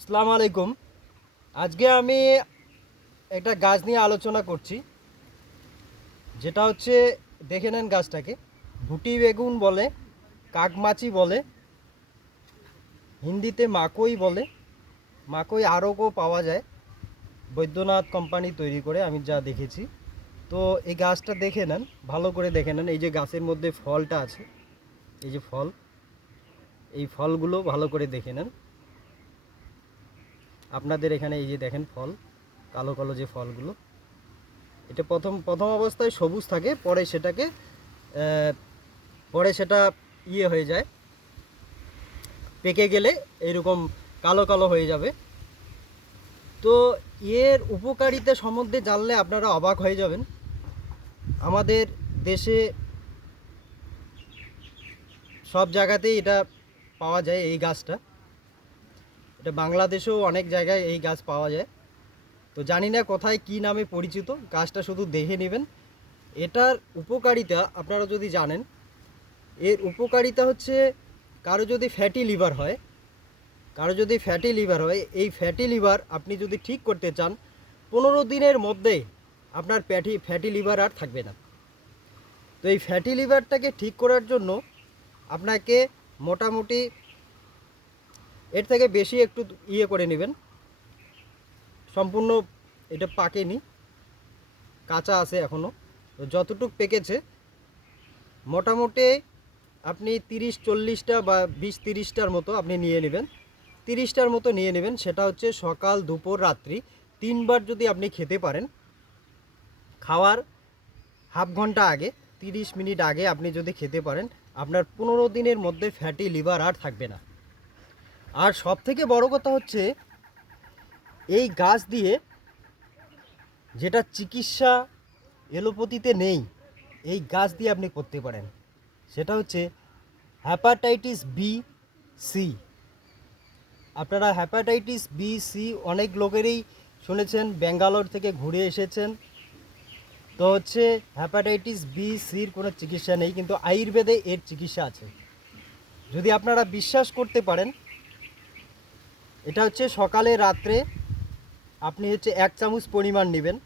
আসসালামু আলাইকুম। আজকে আমি একটা গাছ নিয়ে আলোচনা করছি। যেটা হচ্ছে, দেখে নেন গাছটাকে, ভুটি বেগুন বলে কাকমাচি বলে, হিন্দিতে মাকই বলে, মাকই আরকও পাওয়া যায়, বৈদ্যনাথ কোম্পানি তৈরি করে আমি যা দেখেছি। তো এই গাছটা দেখে নেন, ভালো করে দেখে নেন, এই যে গাছের মধ্যে ফলটা আছে, এই যে ফল, এই ফলগুলো ভালো করে দেখে নেন। আপনাদের এখানে এই যে দেখেন ফল, কালো কালো যে ফলগুলো, এটা প্রথম প্রথম অবস্থায় সবুজ থাকে, পরে সেটাকে পরে সেটা ইয়ে হয়ে যায়, পেকে গেলে এরকম কালো কালো হয়ে যাবে। তো এর উপকারিতা সম্বন্ধে জানলে আপনারা অবাক হয়ে যাবেন। আমাদের দেশে সব জায়গাতেই এটা পাওয়া যায় এই গাছটা। এটা বাংলাদেশেও অনেক জায়গায় এই গাছ পাওয়া যায়। তো জানি না কোথায় কী নামে পরিচিত, গাছটা শুধু দেখে নেবেন। এটার উপকারিতা আপনারা যদি জানেন, এর উপকারিতা হচ্ছে কারও যদি ফ্যাটি লিভার হয়, কারও যদি ফ্যাটি লিভার হয়, এই ফ্যাটি লিভার আপনি যদি ঠিক করতে চান, পনেরো দিনের মধ্যে আপনার ফ্যাটি ফ্যাটি লিভার আর থাকবে না। তো এই ফ্যাটি লিভারটাকে ঠিক করার জন্য আপনাকে মোটামুটি এর থেকে বেশি একটু ইয়ে করে নেবেন। সম্পূর্ণ এটা পাকেনি, কাঁচা আছে এখনও যতটুক পেকেছে, মোটামুটি আপনি তিরিশ, চল্লিশটা বা বিশ, তিরিশটার মতো আপনি নিয়ে নেবেন। তিরিশটার মতো নিয়ে নেবেন, সেটা হচ্ছে সকাল, দুপুর, রাত্রি। তিনবার যদি আপনি খেতে পারেন, খাওয়ার হাফ ঘণ্টা আগে, তিরিশ মিনিট আগে আপনি যদি খেতে পারেন, আপনার পনেরো দিনের মধ্যে ফ্যাটি লিভার আর থাকবে না। আর সব থেকে বড় কথা হচ্ছে, এই গাছ দিয়ে যেটা চিকিৎসা এলোপ্যাথিতে নেই, এই গাছ দিয়ে আপনি করতে পারেন। সেটা হচ্ছে হ্যাপাটাইটিস বি সি আপনারা হ্যাপাটাইটিস বি সি অনেক লোকেরই শুনেছেন, ব্যাঙ্গালোর থেকে ঘুরে এসেছেন। তো হচ্ছে হ্যাপাটাইটিস বি সির কোনো চিকিৎসা নেই, কিন্তু আয়ুর্বেদে এর চিকিৎসা আছে। যদি আপনারা বিশ্বাস করতে পারেন এটা হচ্ছে সকালে রাত্রে আপনি হচ্ছে এক চামচ পরিমাণ নেবেন।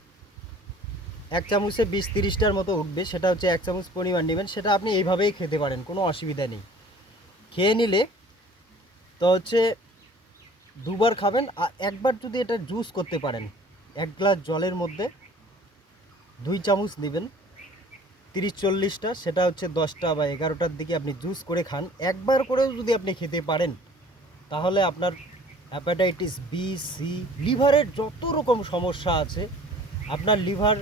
এক চামচে বিশ তিরিশটার মতো উঠবে, সেটা হচ্ছে এক চামচ পরিমাণ নেবেন, সেটা আপনি এইভাবেই খেতে পারেন, কোনো অসুবিধা নেই। খেয়ে নিলে তো হচ্ছে দুবার খাবেন, আর একবার যদি এটা জুস করতে পারেন, এক গ্লাস জলের মধ্যে দুই চামচ নেবেন, তিরিশ চল্লিশটা, সেটা হচ্ছে দশটা বা এগারোটার দিকে আপনি জুস করে খান। একবার করেও যদি আপনি খেতে পারেন, তাহলে আপনার হ্যাপাটাইটিস বি সি লিভারের যত রকম সমস্যা আছে, আপনার লিভার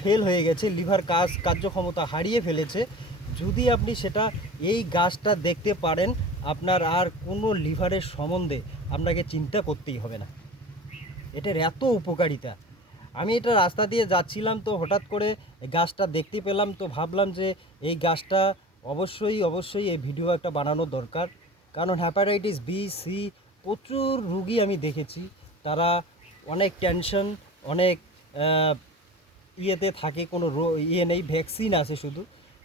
ফেল হয়ে গেছে লিভার কাজ, কার্যক্ষমতা হারিয়ে ফেলেছে, যদি আপনি সেটা এই গাছটা দেখতে পারেন, আপনার আর কোনো লিভারের সম্বন্ধে আপনাকে চিন্তা করতেই হবে না। এটার এত উপকারিতা। আমি এটা রাস্তা দিয়ে যাচ্ছিলাম তো হঠাৎ করে গাছটা দেখতে পেলাম তো ভাবলাম যে এই গাছটা অবশ্যই অবশ্যই এই ভিডিও একটা বানানো দরকার। কারণ হ্যাপাটাইটিস বি সি প্রচুর রুগী আমি দেখেছি। তারা অনেক টেনশন অনেক ইয়েতে থাকে, কোনো ইয়ে নেই ভ্যাকসিন আছে শুধু।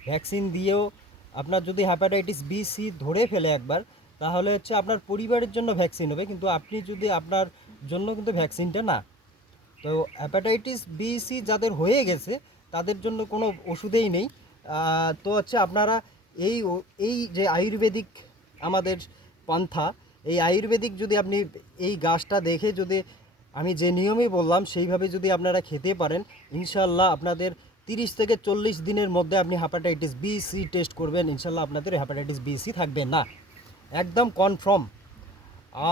ভ্যাকসিন দিয়েও আপনার যদি হ্যাপাটাইটিস বি সি ধরে ফেলে একবার, তাহলে হচ্ছে আপনার পরিবারের জন্য ভ্যাকসিন হবে। কিন্তু আপনি যদি আপনার জন্য কিন্তু ভ্যাকসিনটা না। তো হ্যাপাটাইটিস বি সি যাদের হয়ে গেছে, তাদের জন্য কোনো ওষুধেই নেই। তো হচ্ছে আপনারা এই এই যে আয়ুর্বেদিক আমাদের পন্থা এই আয়ুর্বেদিক যদি আপনি এই গাছটা দেখে যদি আমি যে নিয়মে বললাম, সেইভাবে যদি আপনারা খেতে পারেন ইনশাল্লাহ আপনাদের তিরিশ থেকে চল্লিশ দিনের মধ্যে আপনি হ্যাপাটাইটিস বি সি টেস্ট করবেন। ইনশাল্লাহ আপনাদের হ্যাপাটাইটিস বি সি থাকবে না। একদম কনফার্ম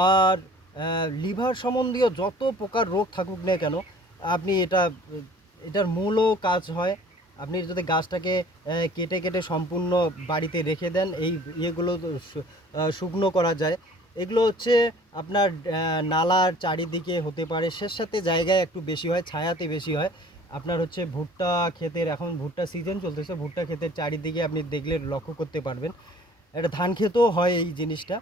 আর লিভার সম্বন্ধীয় যত প্রকার রোগ থাকুক না কেন, আপনি এটা, এটার মূলও কাজ হয়। আপনি যদি গাছটাকে কেটে কেটে সম্পূর্ণ বাড়িতে রেখে দেন, এই ইয়েগুলো শুকনো করা যায়। এগুলো হচ্ছে আপনার নালার চারিদিকে হতে পারে, সে সাথে জায়গায় একটু বেশি হয়, ছায়াতে বেশি হয়। আপনার হচ্ছে ভুট্টা ক্ষেতের, এখন ভুট্টা সিজন চলতেছে, ভুট্টা ক্ষেতের চারিদিকে আপনি দেখলে লক্ষ্য করতে পারবেন। এটা ধান খেতেও হয় এই জিনিসটা।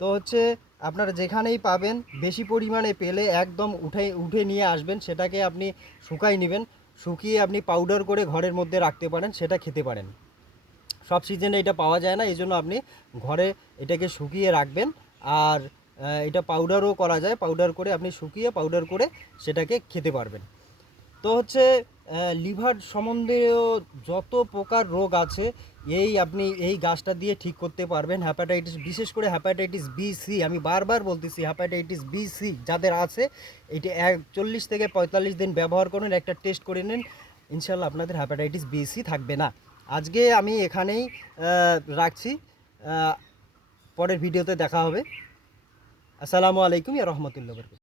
তো হচ্ছে আপনারা যেখানেই পাবেন, বেশি পরিমাণে পেলে একদম উঠে উঠে নিয়ে আসবেন, সেটাকে আপনি শুকাই নেবেন, শুকিয়ে আপনি পাউডার করে ঘরের মধ্যে রাখতে পারেন, সেটা খেতে পারেন। সব সিজনে এটা পাওয়া যায় না, এই জন্য আপনি ঘরে এটাকে শুকিয়ে রাখবেন। আর এটা পাউডারও করা যায় পাউডার করে আপনি শুকিয়ে পাউডার করে সেটাকে খেতে পারবেন। তো হচ্ছে লিভার সম্বন্ধেও যত প্রকার রোগ আছে, এই আপনি এই গাছটা দিয়ে ঠিক করতে পারবেন। হ্যাপাটাইটিস বিশেষ করে হ্যাপাটাইটিস বি সি আমি বারবার বলতেছি হ্যাপাটাইটিস বি সি যাদের আছে, এটি এক, চল্লিশ থেকে পঁয়তাল্লিশ দিন ব্যবহার করুন, একটা টেস্ট করে নিন ইনশাল্লাহ আপনাদের হ্যাপাটাইটিস বি সি থাকবে না। আজকে আমি এখানেই রাখছি। পরের ভিডিওতে দেখা হবে। আসসালামু আলাইকুম রহমতুল্লাহ বরকাত